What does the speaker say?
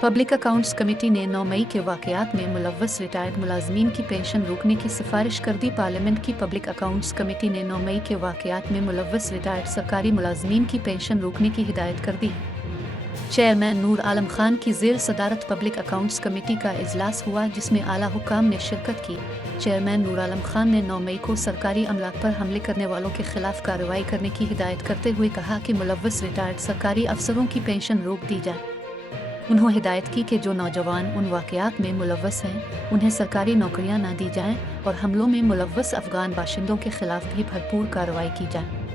Public accounts committee ने 9 मई के वाकयात में मुलव्वस रिटायर्ड मुलाजमीन की पेंशन रोकने की सिफारिश कर दी। पार्लियामेंट की पब्लिक अकाउंट्स कमेटी ने 9 मई के वाकयात में मुलव्वस रिटायर्ड सरकारी मुलाजमीन की पेंशन रोकने की हिदायत कर दी। चेयरमैन नूर आलम खान की ज़ेर सदारत पब्लिक अकाउंट्स कमेटी का इजलास हुआ, जिसमें आला हुकाम ने शिरकत की। चेयरमैन नूर आलम खान ने 9 मई को सरकारी अमलाक पर हमले करने वालों के खिलाफ कार्रवाई करने की हिदायत करते हुए कहा कि मुलव्वस रिटायर्ड सरकारी अफसरों की पेंशन रोक दी जाए। उन्होंने हिदायत की कि जो नौजवान उन वाकयात में मुलव्वस हैं उन्हें सरकारी नौकरियां न दी जाएं और हमलों में मुलव्वस अफगान बाशिंदों के खिलाफ भी भरपूर कार्रवाई की जाए।